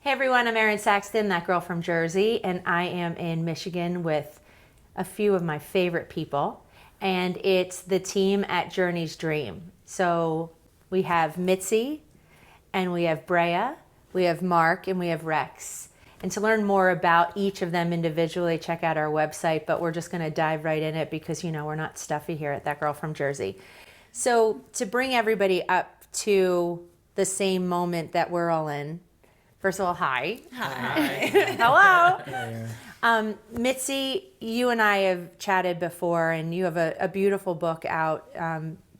Hey everyone, I'm Erin Saxton, that girl from Jersey, and I am in Michigan with a few of my favorite people, and it's the team at Journey's Dream. So we have Mitzi, and we have Brea, we have Mark, and we have Rex. And to learn more about each of them individually, check out our website, but we're just gonna dive right in it because, you know, we're not stuffy here at That Girl from Jersey. So to bring everybody up to the same moment that we're all in, first of all, hi. Hello. Mitzi, you and I have chatted before, and you have a beautiful book out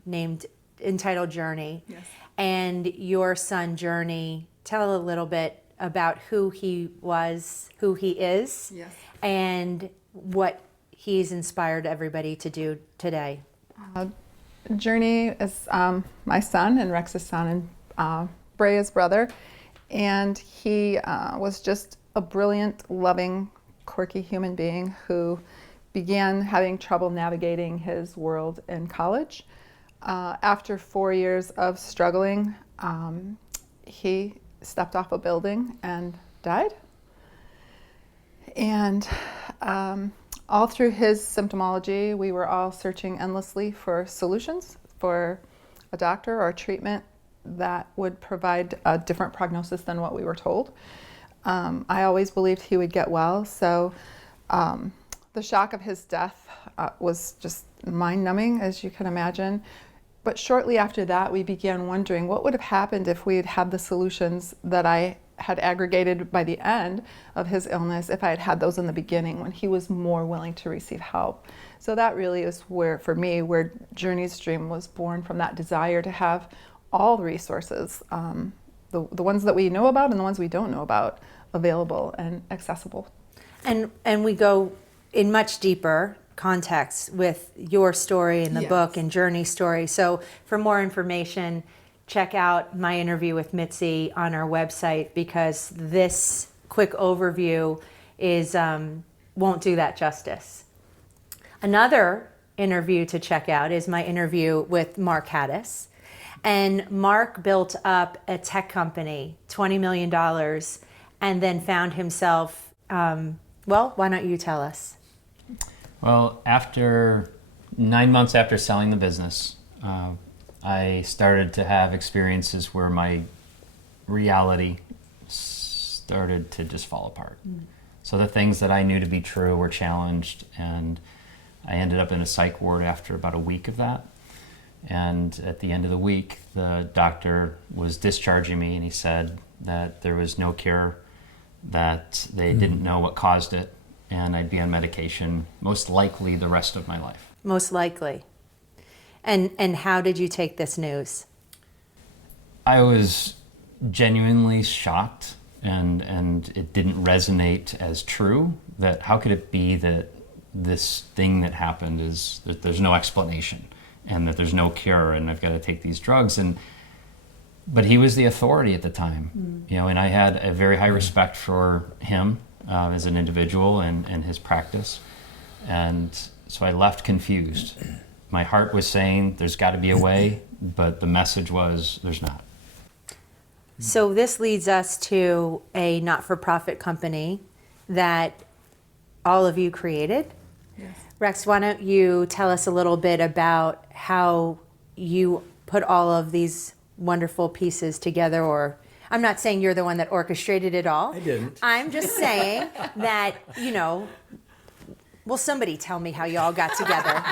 entitled Journey. Yes. And your son, Journey, tell a little bit about who he was, who he is, Yes. and what he's inspired everybody to do today. Journey is my son and Rex's son and Brea's brother. And he was just a brilliant, loving, quirky human being who began having trouble navigating his world in college. After 4 years of struggling, he stepped off a building and died. And all through his symptomology, we were all searching endlessly for solutions, for a doctor or a treatment that would provide a different prognosis than what we were told. I always believed he would get well, so the shock of his death was just mind-numbing, as you can imagine. But shortly after that, we began wondering what would have happened if we had had the solutions that I had aggregated by the end of his illness, if I had had those in the beginning when he was more willing to receive help. So that really is where, for me, where Journey's Dream was born, from that desire to have all the resources, the ones that we know about and the ones we don't know about, available and accessible. And we go in much deeper context with your story in the Yes. book and Journey's story. So for more information, check out my interview with Mitzi on our website, because this quick overview is won't do that justice. Another interview to check out is my interview with Mark Hattas. And Mark built up a tech company, $20 million, and then found himself, well, why don't you tell us? Well, after 9 months after selling the business, I started to have experiences where my reality started to just fall apart. So the things that I knew to be true were challenged, and I ended up in a psych ward after about a week of that. And at the end of the week, the doctor was discharging me, and he said that there was no cure, that they didn't know what caused it, and I'd be on medication most likely the rest of my life. Most likely. And how did you take this news? I was genuinely shocked, and it didn't resonate as true. That how could it be that this thing that happened is that there's no explanation, and that there's no cure, and I've got to take these drugs. But he was the authority at the time, you know, and I had a very high respect for him as an individual and his practice. And so I left confused. My heart was saying there's got to be a way, but the message was there's not. So this leads us to a not-for-profit company that all of you created. Yes. Rex, why don't you tell us a little bit about how you put all of these wonderful pieces together, or I'm not saying you're the one that orchestrated it all. I didn't. I'm just saying that, you know, will somebody tell me how you all got together?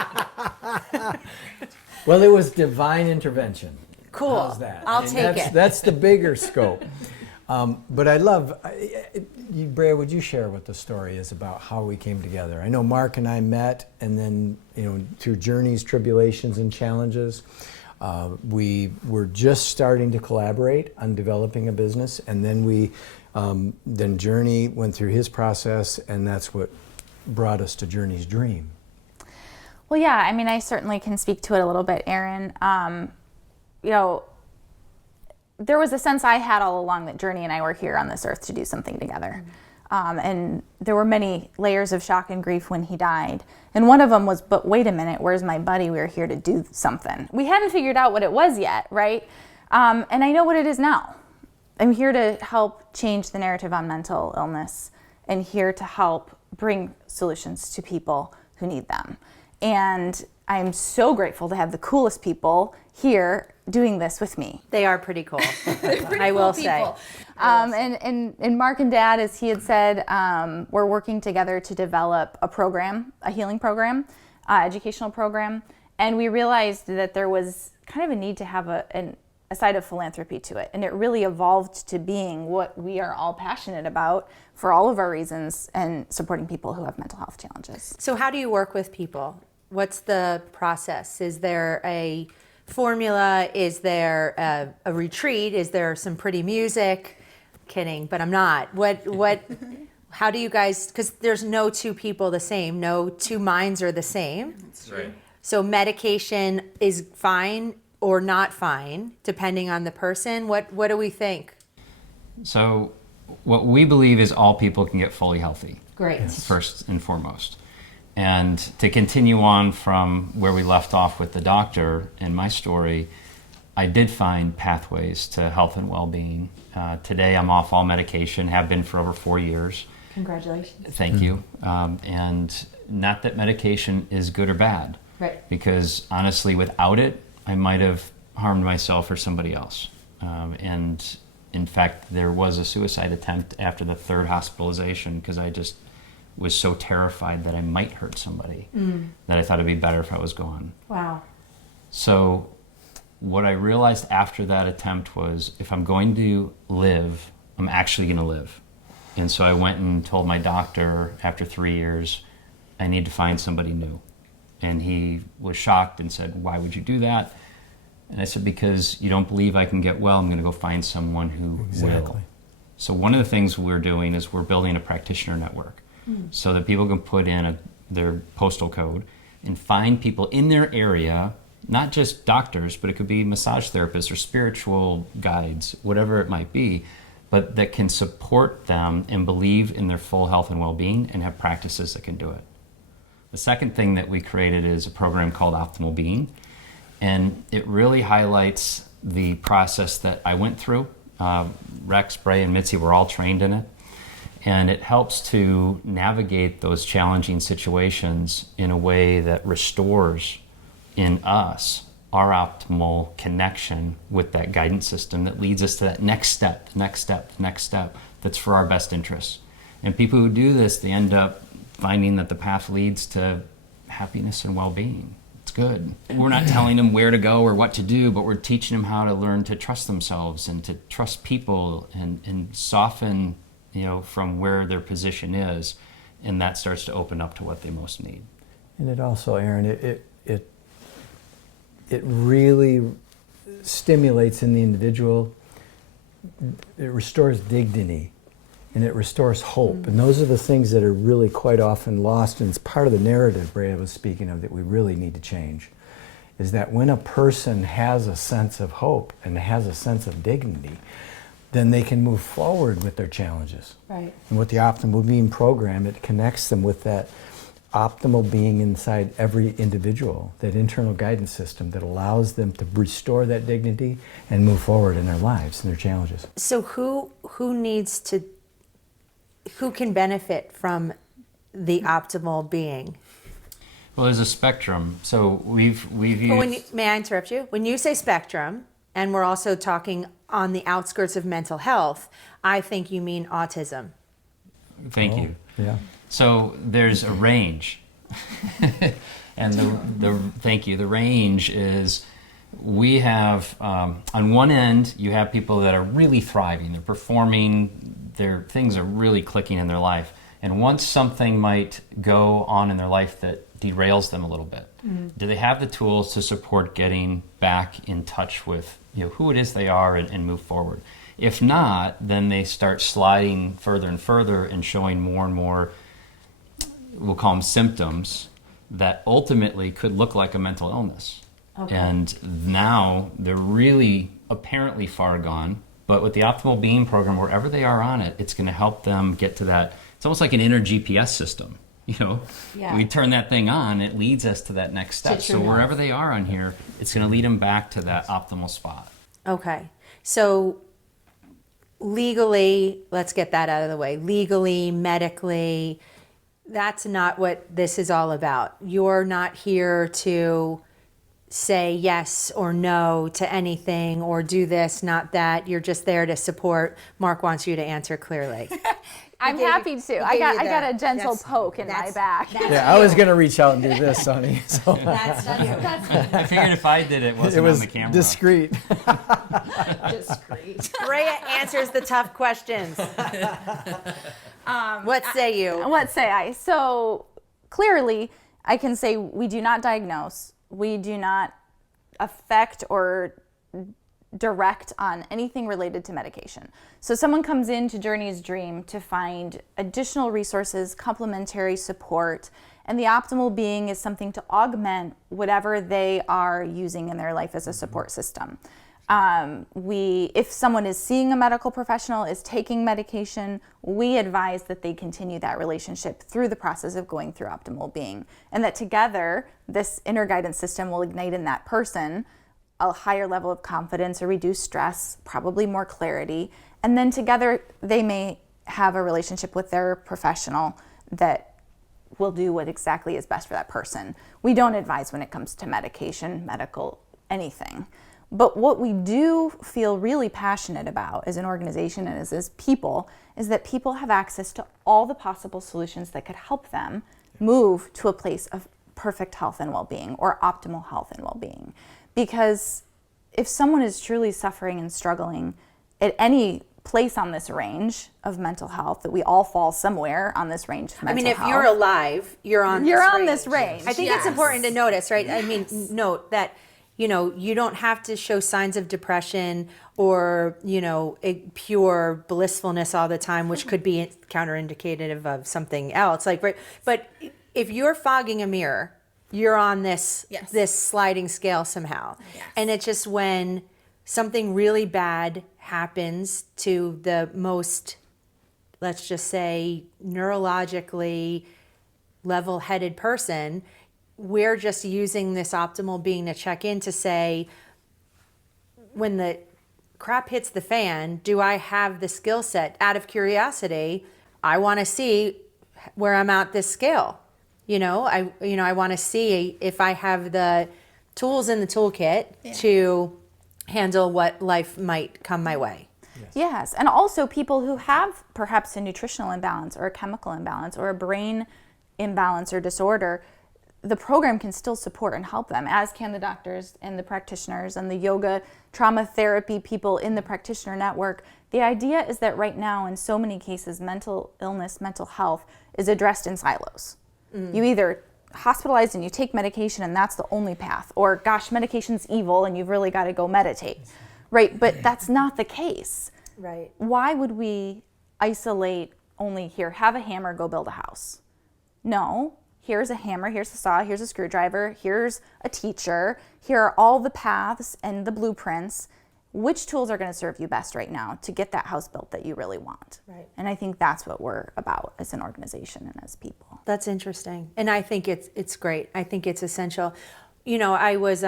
Well, it was divine intervention. Cool. How's that? I'll And take it. That's the bigger scope. But I love, Brea, would you share what the story is about how we came together? I know Mark and I met, and then, you know, through Journey's tribulations and challenges, we were just starting to collaborate on developing a business, and then then Journey went through his process, and that's what brought us to Journey's Dream. Well, yeah, I mean, I certainly can speak to it a little bit, Erin. You know, there was a sense I had all along that Journey and I were here on this earth to do something together. And there were many layers of shock and grief when he died. And one of them was, but wait a minute, where's my buddy? We were here to do something. We hadn't figured out what it was yet, right? And I know what it is now. I'm here to help change the narrative on mental illness and here to help bring solutions to people who need them. And I'm so grateful to have the coolest people here doing this with me. They are pretty cool. I will say. And Mark and Dad, as he had said, we're working together to develop a program, a healing program, educational program. And we realized that there was kind of a need to have a side of philanthropy to it. And it really evolved to being what we are all passionate about for all of our reasons and supporting people who have mental health challenges. So how do you work with people? What's the process? Is there a formula? Is there a retreat? Is there some pretty music? Kidding, but I'm not. How do you guys, because there's no two people the same, no two minds are the same. That's right. So medication is fine or not fine, depending on the person. What do we think? So what we believe is all people can get fully healthy. Great. First and foremost. And to continue on from where we left off with the doctor and my story, I did find pathways to health and well-being. Today I'm off all medication, have been for over 4 years. Congratulations. Thank you. And not that medication is good or bad. Right. Because honestly, without it, I might have harmed myself or somebody else. And in fact, there was a suicide attempt after the third hospitalization because I just was so terrified that I might hurt somebody that I thought it'd be better if I was gone. Wow. So what I realized after that attempt was if I'm going to live, I'm actually going to live. And so I went and told my doctor after 3 years, I need to find somebody new. And he was shocked and said, why would you do that? And I said, because you don't believe I can get well, I'm going to go find someone who will. So one of the things we're doing is we're building a practitioner network so that people can put in their postal code and find people in their area, not just doctors, but it could be massage therapists or spiritual guides, whatever it might be, but that can support them and believe in their full health and well-being and have practices that can do it. The second thing that we created is a program called Optimal Being, and it really highlights the process that I went through. Rex, Bray, and Mitzi were all trained in it, and it helps to navigate those challenging situations in a way that restores in us our optimal connection with that guidance system that leads us to that next step that's for our best interests. And people who do this, they end up finding that the path leads to happiness and well-being. It's good. We're not telling them where to go or what to do, but we're teaching them how to learn to trust themselves and to trust people and soften, from where their position is, and that starts to open up to what they most need. And it also, Erin, it really stimulates in the individual. It restores dignity and it restores hope. And those are the things that are really quite often lost, and it's part of the narrative Brea was speaking of that we really need to change, is that when a person has a sense of hope and has a sense of dignity, then they can move forward with their challenges. Right. And with the Optimal Being program, it connects them with that optimal being inside every individual, that internal guidance system that allows them to restore that dignity and move forward in their lives and their challenges. So who can benefit from the optimal being? Well, there's a spectrum. So we've used... May I interrupt you? When you say spectrum, and we're also talking on the outskirts of mental health, I think you mean autism. Thank you. Yeah. So there's a range. And thank you. The range is we have, on one end, you have people that are really thriving. They're performing, things are really clicking in their life. And once something might go on in their life that derails them a little bit, do they have the tools to support getting back in touch with who it is they are and move forward? If not, then they start sliding further and further and showing more and more, we'll call them symptoms, that ultimately could look like a mental illness. Okay. And now they're really apparently far gone, But with the Optimal Being program, wherever they are on it, it's going to help them get to that. It's almost like an inner GPS system. We turn that thing on, it leads us to that next step. So wherever they are on here, it's going to lead them back to that optimal spot. Okay. So legally, let's get that out of the way. Legally, medically, that's not what this is all about. You're not here to say yes or no to anything or do this, not that. You're just there to support. Mark wants you to answer clearly. I'm happy to. I got a gentle poke in my back. Yeah, I was going to reach out and do this, Sonny. So That's I figured if I did it, wasn't it was on the camera. discreet. Brea answers the tough questions. What say you? What say I? So clearly, I can say we do not diagnose. We do not affect or direct on anything related to medication. So someone comes into Journey's Dream to find additional resources, complementary support, and the optimal being is something to augment whatever they are using in their life as a support system. If someone is seeing a medical professional, is taking medication, we advise that they continue that relationship through the process of going through optimal being, and that together this inner guidance system will ignite in that person a higher level of confidence, a reduced stress, probably more clarity, and then together they may have a relationship with their professional that will do what exactly is best for that person. We don't advise when it comes to medication, medical, anything. But what we do feel really passionate about as an organization and as people is that people have access to all the possible solutions that could help them move to a place of perfect health and well-being or optimal health and well-being. Because if someone is truly suffering and struggling at any place on this range of mental health, that we all fall somewhere on this range of mental health. If you're alive, you're on this range. I think it's important to notice, right? Note that, you don't have to show signs of depression or, a pure blissfulness all the time, which could be counterindicative of something else. But if you're fogging a mirror, you're on this sliding scale somehow. Yes. And it's just when something really bad happens to the most, let's just say, neurologically level-headed person, we're just using this optimal being to check in to say, when the crap hits the fan, do I have the skill set? Out of curiosity, I want to see where I'm at this scale. I want to see if I have the tools in the toolkit to handle what life might come my way. Yes, and also people who have perhaps a nutritional imbalance or a chemical imbalance or a brain imbalance or disorder, the program can still support and help them, as can the doctors and the practitioners and the yoga, trauma therapy people in the practitioner network. The idea is that right now, in so many cases, mental illness, mental health is addressed in silos. You either hospitalize and you take medication and that's the only path, or gosh, medication's evil and you've really got to go meditate, right? But that's not the case. Right. Why would we isolate only here, have a hammer, go build a house? No, here's a hammer, here's a saw, here's a screwdriver, here's a teacher, here are all the paths and the blueprints. Which tools are going to serve you best right now to get that house built that you really want? Right. And I think that's what we're about as an organization and as people. That's interesting. And I think it's great. I think it's essential. I was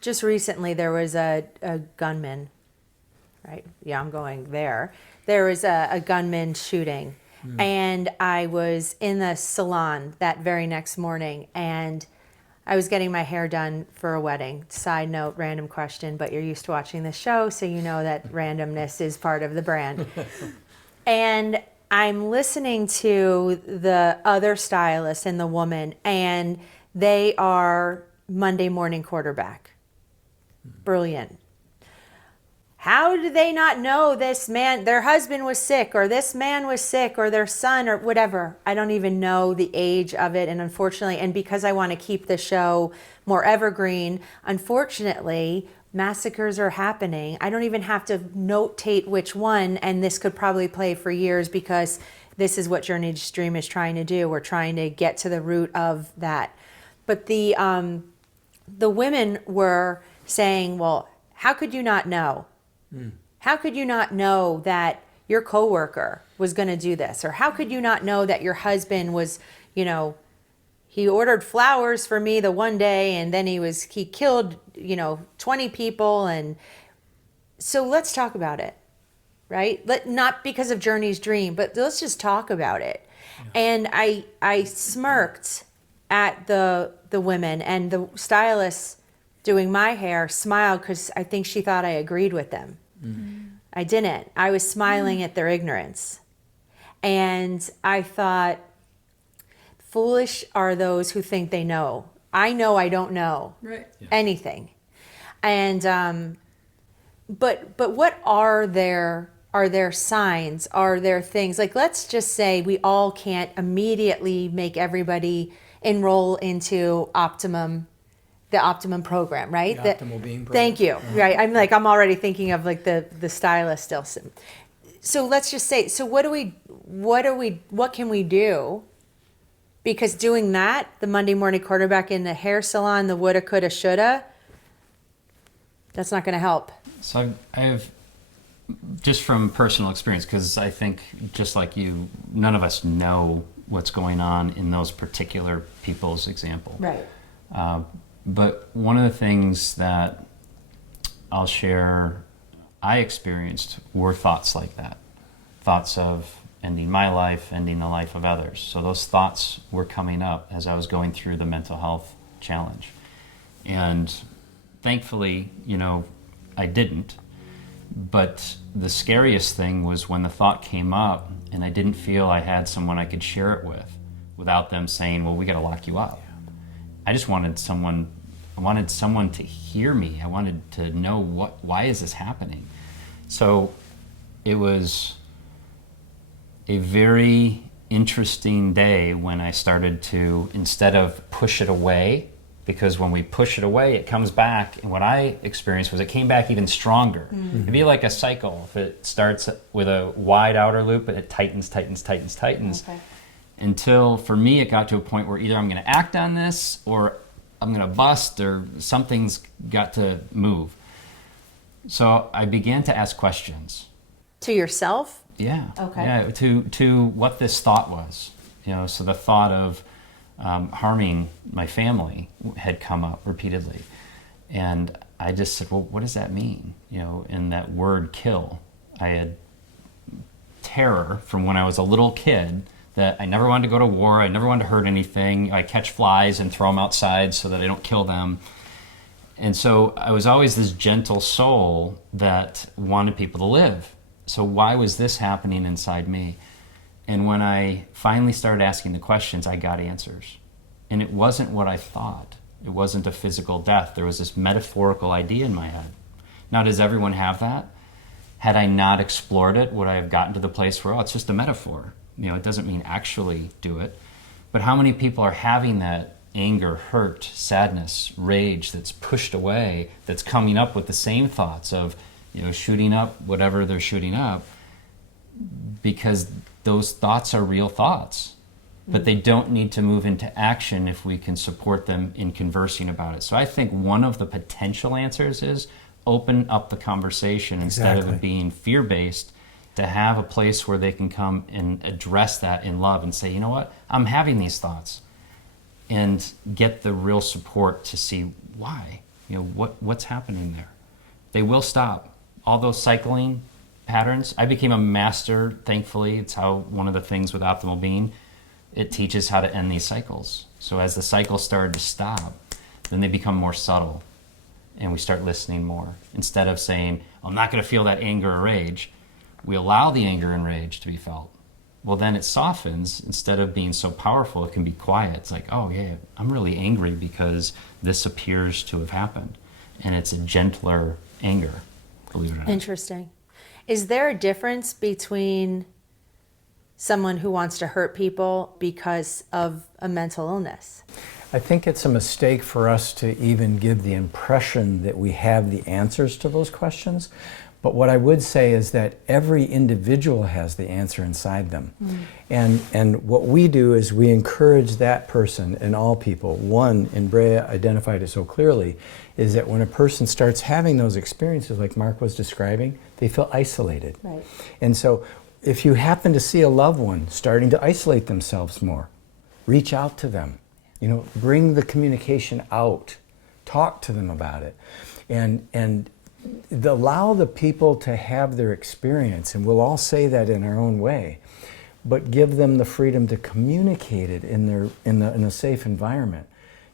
just recently, there was a gunman, right? Yeah, I'm going there. There was a gunman shooting. And I was in the salon that very next morning, and I was getting my hair done for a wedding. Side note, random question, but you're used to watching this show, so you know that randomness is part of the brand. And I'm listening to the other stylist and the woman, and they are Monday morning quarterback. Brilliant. How do they not know this man, their husband was sick, or this man was sick, or their son, or whatever? I don't even know the age of it. And unfortunately, and because I want to keep the show more evergreen, unfortunately, massacres are happening. I don't even have to notate which one, and this could probably play for years because this is what Journey's Dream is trying to do. We're trying to get to the root of that. But the women were saying, well, how could you not know? How could you not know that your coworker was going to do this? Or how could you not know that your husband was, he ordered flowers for me the one day and then he killed, 20 people. And so let's talk about it, right? Not because of Journey's dream, but let's just talk about it. Yeah. And I smirked at the women, and the stylist doing my hair smiled because I think she thought I agreed with them. I didn't. I was smiling at their ignorance. And I thought, foolish are those who think they know. I know I don't know anything. And but what are there signs? Are there things like, let's just say we all can't immediately make everybody enroll into the optimum program, right? The optimal being program. Thank you. Right. I'm already thinking of like the stylist still. So let's just say, so what can we do? Because doing that, the Monday morning quarterback in the hair salon, the woulda, coulda, shoulda, that's not going to help. So I've just from personal experience, because I think just like you, none of us know what's going on in those particular people's example. Right. But one of the things that I'll share I experienced were thoughts like that. Thoughts of ending my life, ending the life of others. So those thoughts were coming up as I was going through the mental health challenge. And thankfully, I didn't. But the scariest thing was when the thought came up and I didn't feel I had someone I could share it with without them saying, well, we got to lock you up. I just wanted someone to hear me. I wanted to know why is this happening? So it was a very interesting day when I started to, instead of push it away, because when we push it away, it comes back. And what I experienced was it came back even stronger. Mm-hmm. It'd be like a cycle. If it starts with a wide outer loop, it tightens. Okay. Until, for me, it got to a point where either I'm going to act on this or I'm going to bust or something's got to move. So I began to ask questions. To yourself? Yeah. Okay. Yeah, to what this thought was. So the thought of harming my family had come up repeatedly. And I just said, well, what does that mean? In that word kill, I had terror from when I was a little kid that I never wanted to go to war. I never wanted to hurt anything. I catch flies and throw them outside so that I don't kill them. And so I was always this gentle soul that wanted people to live. So why was this happening inside me? And when I finally started asking the questions, I got answers. And it wasn't what I thought. It wasn't a physical death. There was this metaphorical idea in my head. Now, does everyone have that? Had I not explored it, would I have gotten to the place where, it's just a metaphor? It doesn't mean actually do it. But how many people are having that anger, hurt, sadness, rage that's pushed away, that's coming up with the same thoughts of, shooting up whatever they're shooting up, because those thoughts are real thoughts, but they don't need to move into action if we can support them in conversing about it. So I think one of the potential answers is open up the conversation instead of it being fear-based, to have a place where they can come and address that in love and say, you know what, I'm having these thoughts, and get the real support to see why, what's happening there. They will stop. All those cycling patterns, I became a master, thankfully. It's how one of the things with optimal being, it teaches how to end these cycles. So as the cycles started to stop, then they become more subtle, and we start listening more. Instead of saying, I'm not going to feel that anger or rage, we allow the anger and rage to be felt. Well, then it softens. Instead of being so powerful, it can be quiet. It's like, oh yeah, I'm really angry because this appears to have happened. And it's a gentler anger, believe it or not. Interesting. Is there a difference between someone who wants to hurt people because of a mental illness? I think it's a mistake for us to even give the impression that we have the answers to those questions. But what I would say is that every individual has the answer inside them. And what we do is we encourage that person and all people. One, and Brea identified it so clearly, is that when a person starts having those experiences like Mark was describing, they feel isolated. Right. And so if you happen to see a loved one starting to isolate themselves more, reach out to them. You know, bring the communication out. Talk to them about it. And allow the people to have their experience, and we'll all say that in our own way, but give them the freedom to communicate it in a safe environment.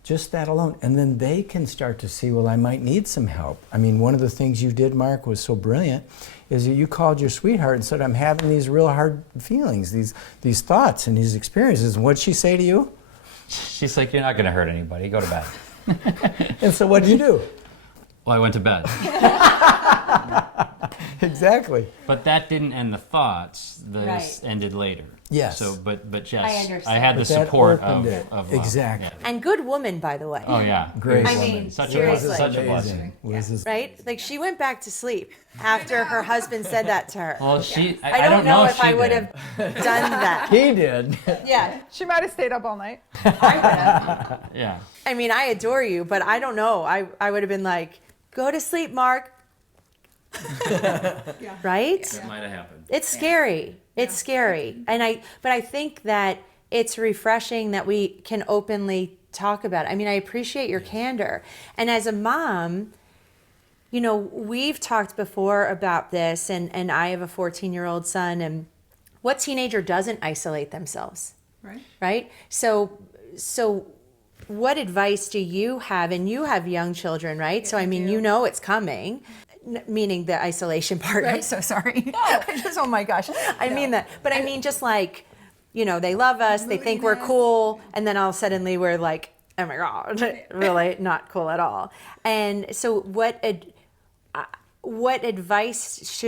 Just that alone. And then they can start to see, well, I might need some help. I mean, one of the things you did, Mark, was so brilliant, is that you called your sweetheart and said, I'm having these real hard feelings, these thoughts and these experiences. And what'd she say to you? She's like, you're not going to hurt anybody. Go to bed. And so what'd you do? Well, I went to bed. Exactly. But that didn't end the thoughts. Those Right. ended later. Yes. So, but I Jess, understand. I had the But that support opened of, it. of Exactly. Yeah. And good woman, by the way. Oh yeah. Great I woman. mean, Such seriously. a such a blessing. Right? Like she went back to sleep after her husband said that to her. Well, she. I don't know if she I would did. have done that. He did. Yeah. She might have stayed up all night. I would have. Yeah. I mean, I adore you, but I don't know. I would have been like, go to sleep, Mark. Right? That might have happened. It's scary. It's scary. But I think that it's refreshing that we can openly talk about it. I mean, I appreciate your candor. And as a mom, you know, we've talked before about this, and I have a 14-year-old son, and what teenager doesn't isolate themselves? Right. Right? So what advice do you have? And you have young children, right? So, I mean, you know it's coming. Meaning the isolation part. I'm so sorry. Oh my gosh. I mean that. But I mean just like, you know, they love us, they think we're cool, and then all suddenly we're like, oh my God, really not cool at all. And so what advice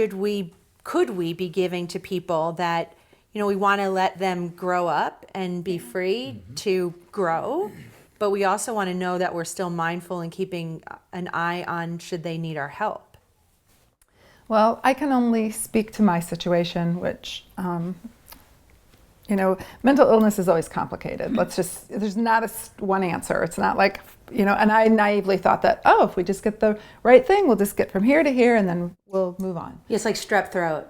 could we be giving to people that, you know, we want to let them grow up and be free to grow, but we also want to know that we're still mindful and keeping an eye on should they need our help? Well, I can only speak to my situation, which, you know, mental illness is always complicated. There's not one answer. It's not like, you know, and I naively thought that, oh, if we just get the right thing, we'll just get from here to here and then we'll move on. It's like strep throat,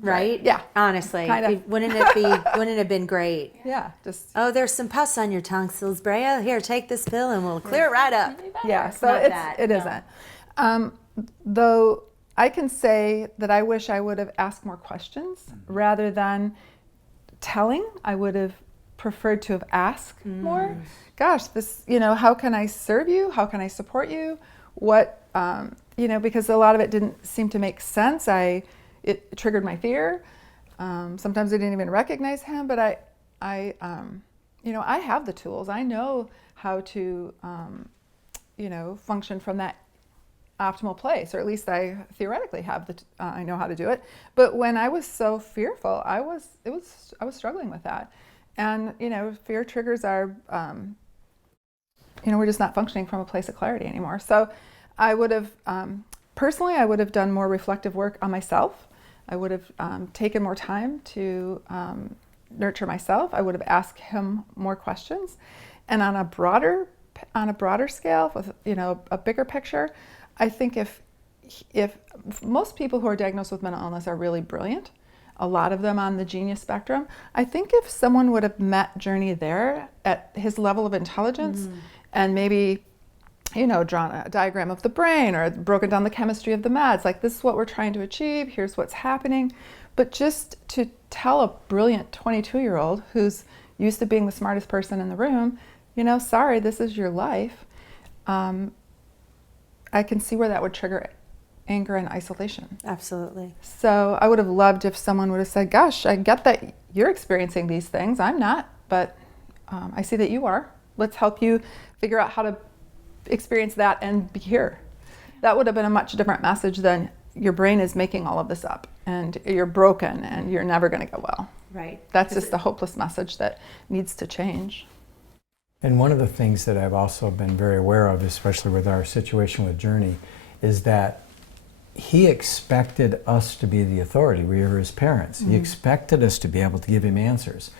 right? Yeah. Honestly, Kinda. wouldn't it have been great? Yeah, just, Oh, there's some pus on your tonsils, Brea. Here, take this pill and we'll clear it right up. yeah, so not that, it no. isn't. Though I can say that I wish I would have asked more questions rather than telling. I would have preferred to have asked more. Gosh, this, you know, how can I serve you? How can I support you? What, you know, because a lot of it didn't seem to make sense. It triggered my fear. Sometimes I didn't even recognize him, but I you know, I have the tools. I know how to, you know, function from that optimal place, or at least I theoretically have I know how to do it. But when I was so fearful, I was struggling with that. And, you know, fear triggers are, you know, we're just not functioning from a place of clarity anymore. So I would have, personally, I would have done more reflective work on myself. I would have taken more time to nurture myself. I would have asked him more questions. And on a broader scale, with, you know, a bigger picture, I think if most people who are diagnosed with mental illness are really brilliant, a lot of them on the genius spectrum, I think if someone would have met Journey there at his level of intelligence and maybe, you know, drawn a diagram of the brain or broken down the chemistry of the meds, like this is what we're trying to achieve, here's what's happening. But just to tell a brilliant 22-year-old who's used to being the smartest person in the room, you know, sorry, this is your life. I can see where that would trigger anger and isolation. Absolutely. So I would have loved if someone would have said, gosh, I get that you're experiencing these things. I'm not, but I see that you are. Let's help you figure out how to experience that and be here. That would have been a much different message than your brain is making all of this up and you're broken and you're never going to go well. Right. That's just a hopeless message that needs to change. And one of the things that I've also been very aware of, especially with our situation with Journey, is that he expected us to be the authority. We were his parents. He expected us to be able to give him answers.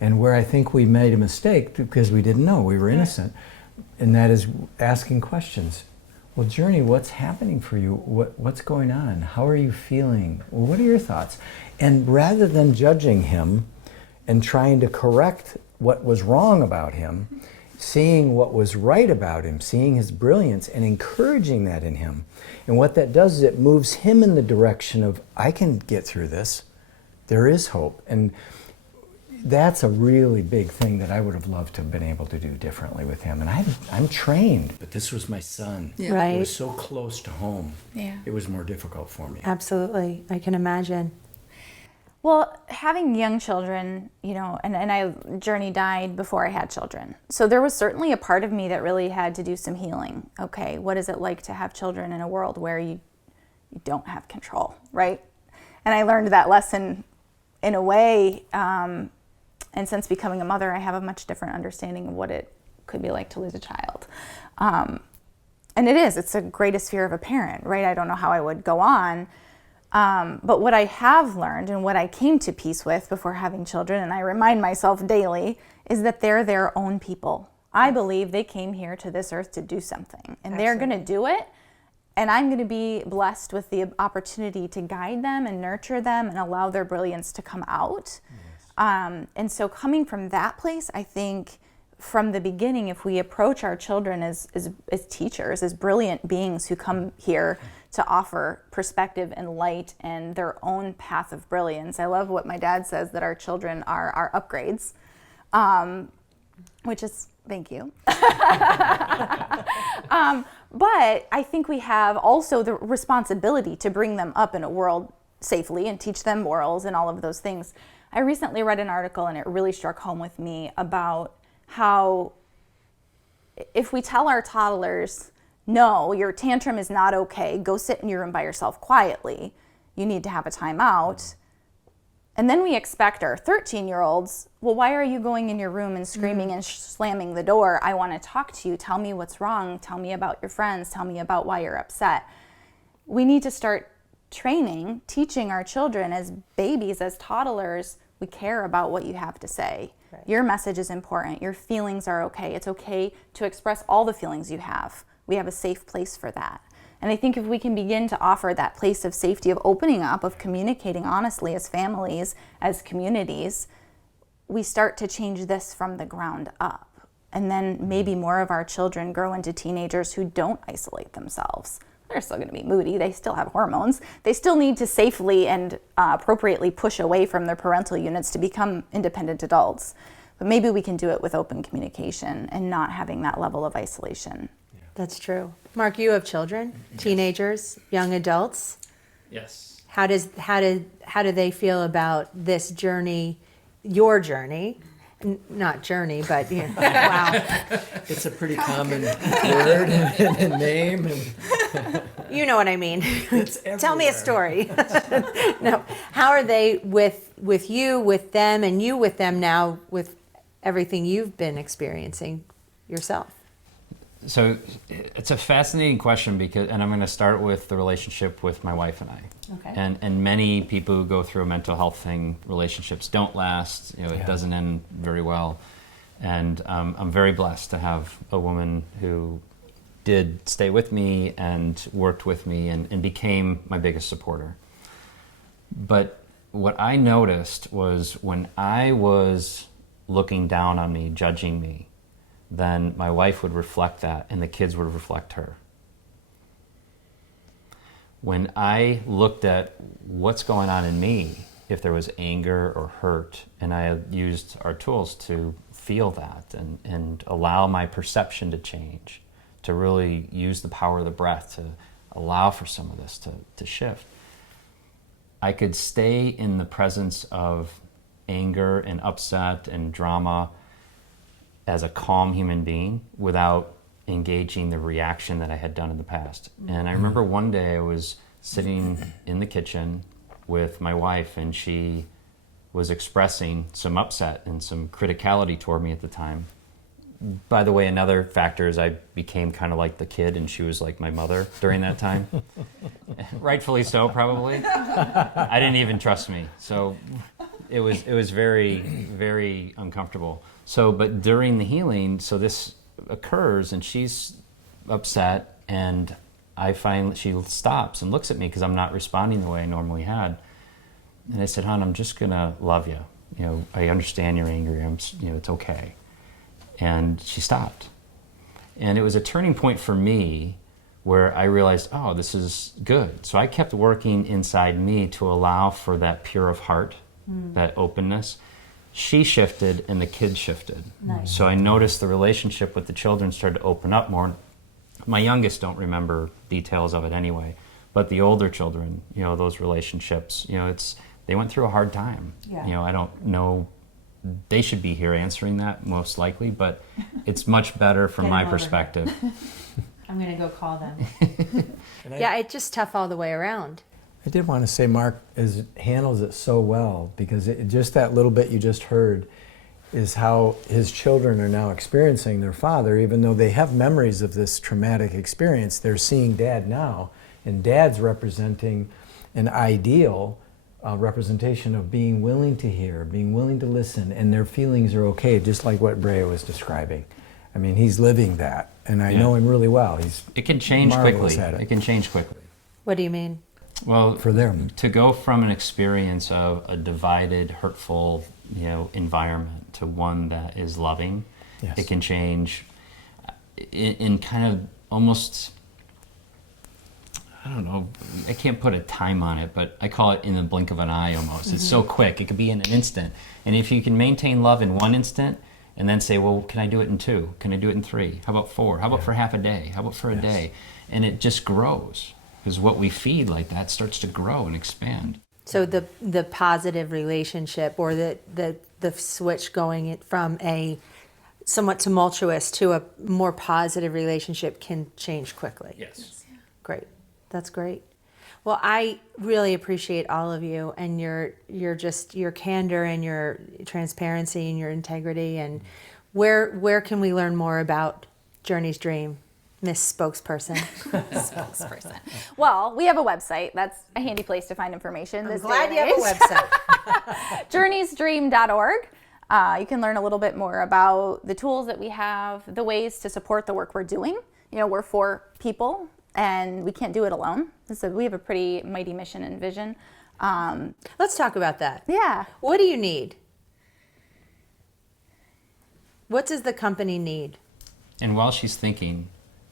And where I think we made a mistake, because we didn't know, we were innocent, and that is asking questions. Well, Journey, what's happening for you? What's going on? How are you feeling? Well, what are your thoughts? And rather than judging him and trying to correct what was wrong about him, seeing what was right about him, seeing his brilliance and encouraging that in him. And what that does is it moves him in the direction of, I can get through this. There is hope. And that's a really big thing that I would have loved to have been able to do differently with him. And I'm trained, but this was my son. Yeah. Right. It was so close to home. Yeah. It was more difficult for me. Absolutely. I can imagine. Well, having young children, Journey died before I had children. So there was certainly a part of me that really had to do some healing. Okay, what is it like to have children in a world where you don't have control, right? And I learned that lesson in a way, and since becoming a mother, I have a much different understanding of what it could be like to lose a child. And it's the greatest fear of a parent, right? I don't know how I would go on. But what I have learned and what I came to peace with before having children, and I remind myself daily, is that they're their own people. I believe they came here to this earth to do something, and they're going to do it. And I'm going to be blessed with the opportunity to guide them and nurture them and allow their brilliance to come out. Yes. And so coming from that place, I think from the beginning, if we approach our children as teachers, as brilliant beings who come here to offer perspective and light and their own path of brilliance. I love what my dad says, that our children are our upgrades, which is, thank you. But I think we have also the responsibility to bring them up in a world safely and teach them morals and all of those things. I recently read an article and it really struck home with me about how if we tell our toddlers, no, your tantrum is not okay, go sit in your room by yourself quietly, you need to have a timeout. And then we expect our 13-year-olds, well, why are you going in your room and screaming and slamming the door? I want to talk to you, tell me what's wrong, tell me about your friends, tell me about why you're upset. We need to start training, teaching our children as babies, as toddlers, we care about what you have to say. Right. Your message is important, your feelings are okay. It's okay to express all the feelings you have. We have a safe place for that. And I think if we can begin to offer that place of safety, of opening up, of communicating honestly as families, as communities, we start to change this from the ground up. And then maybe more of our children grow into teenagers who don't isolate themselves. They're still going to be moody. They still have hormones. They still need to safely and appropriately push away from their parental units to become independent adults. But maybe we can do it with open communication and not having that level of isolation. That's true. Mark, you have children, teenagers, young adults. Yes. How do they feel about this journey, your journey? Not journey, but wow. It's a pretty common word and name. You know what I mean. It's Tell me a story. No. How are they with you, with them, and you with them now with everything you've been experiencing yourself? So it's a fascinating question and I'm going to start with the relationship with my wife and I. Okay. And many people who go through a mental health thing, relationships don't last. It doesn't end very well. And I'm very blessed to have a woman who did stay with me and worked with me and became my biggest supporter. But what I noticed was when I was looking down on me, judging me, then my wife would reflect that and the kids would reflect her. When I looked at what's going on in me, if there was anger or hurt, and I used our tools to feel that and allow my perception to change, to really use the power of the breath to allow for some of this to shift, I could stay in the presence of anger and upset and drama as a calm human being without engaging the reaction that I had done in the past. And I remember one day I was sitting in the kitchen with my wife and she was expressing some upset and some criticality toward me at the time by the way, another factor is I became kind of like the kid, and she was like my mother during that time. Rightfully so, probably. I didn't even trust me, so it was very, very uncomfortable. So, but during the healing, so this occurs, and she's upset, and I find she stops and looks at me because I'm not responding the way I normally had. And I said, "Hon, I'm just gonna love you. You know, I understand you're angry. It's okay." And she stopped. And it was a turning point for me where I realized, oh, this is good. So I kept working inside me to allow for that pure of heart, that openness. She shifted and the kids shifted. Nice. So I noticed the relationship with the children started to open up more. My youngest don't remember details of it anyway, but the older children, those relationships, they went through a hard time. Yeah. I don't know, they should be here answering that most likely, but it's much better from Get my them over perspective. I'm going to go call them. Yeah, it's just tough all the way around. I did want to say Mark handles it so well, because just that little bit you just heard is how his children are now experiencing their father. Even though they have memories of this traumatic experience, they're seeing Dad now, and Dad's representing an ideal representation of being willing to hear, being willing to listen, and their feelings are okay, just like what Brea was describing. I mean, he's living that, and I know him really well. It can change marvelous quickly. at it. It can change quickly. What do you mean? Well, For them. to go from an experience of a divided, hurtful, environment to one that is loving, Yes. it can change in kind of almost, I don't know, I can't put a time on it, but I call it in the blink of an eye almost. It's so quick. It could be in an instant. And if you can maintain love in one instant and then say, well, can I do it in 2? Can I do it in 3? How about 4? How about for half a day? How about for a day? And it just grows, because what we feed like that starts to grow and expand. So the positive relationship, or the switch going from a somewhat tumultuous to a more positive relationship, can change quickly. Yes. Great. That's great. Well, I really appreciate all of you and your candor and your transparency and your integrity. And where can we learn more about Journey's Dream, Miss Spokesperson? Spokesperson. Well, we have a website. That's a handy place to find information. I'm glad you have a website. journeysdream.org. You can learn a little bit more about the tools that we have, the ways to support the work we're doing. We're for people, and we can't do it alone. So we have a pretty mighty mission and vision. Let's talk about that. Yeah. What do you need? What does the company need? And while she's thinking,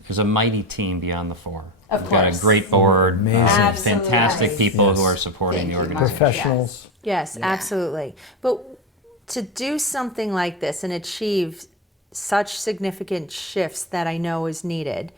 there's a mighty team beyond the 4. Of We've got a course. great board, Amazing. Absolutely. fantastic people Yes. who are supporting Thank the you, Mark. organization. Professionals. Yes, absolutely. But to do something like this and achieve such significant shifts that I know is needed,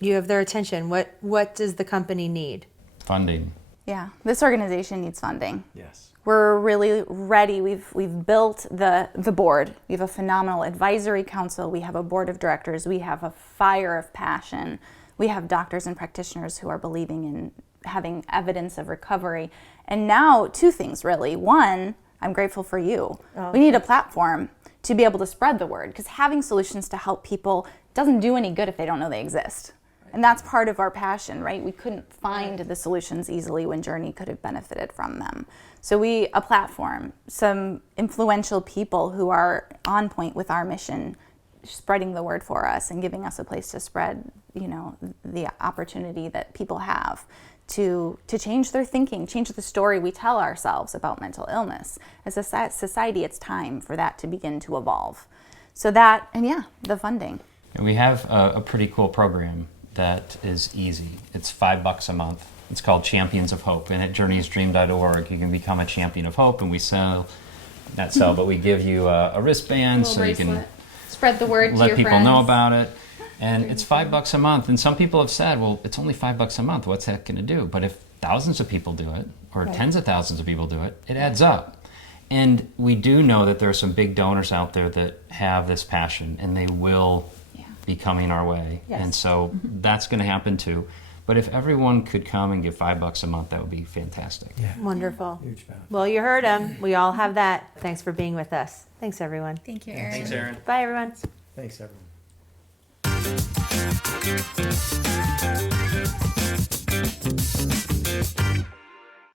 you have their attention. What does the company need? Funding. Yeah. This organization needs funding. Yes. We're really ready. We've built the board. We have a phenomenal advisory council. We have a board of directors. We have a fire of passion. We have doctors and practitioners who are believing in having evidence of recovery. And now 2 things really. One, I'm grateful for you. We need a platform to be able to spread the word, because having solutions to help people doesn't do any good if they don't know they exist. And that's part of our passion, right? We couldn't find the solutions easily when Journey could have benefited from them. So a platform, some influential people who are on point with our mission, spreading the word for us and giving us a place to spread, the opportunity that people have to change their thinking, change the story we tell ourselves about mental illness. As a society, it's time for that to begin to evolve. So that, and the funding. And we have a pretty cool program that is easy. It's $5 a month. It's called Champions of Hope. And at journeysdream.org, you can become a champion of hope. And we but we give you a wristband so you can Spread the word to let your people friends. know about it. And it's $5 a month. And some people have said, well, it's only $5 a month. What's that going to do? But if thousands of people do it, or tens of thousands of people do it, it adds up. And we do know that there are some big donors out there that have this passion, and they will be coming our way. Yes. And so that's going to happen too. But if everyone could come and give $5 a month, that would be fantastic. Yeah. Wonderful. Huge benefit. Well, you heard him. We all have that. Thanks for being with us. Thanks, everyone. Thank you, Erin. Thanks, Erin. Bye, everyone. Thanks, everyone.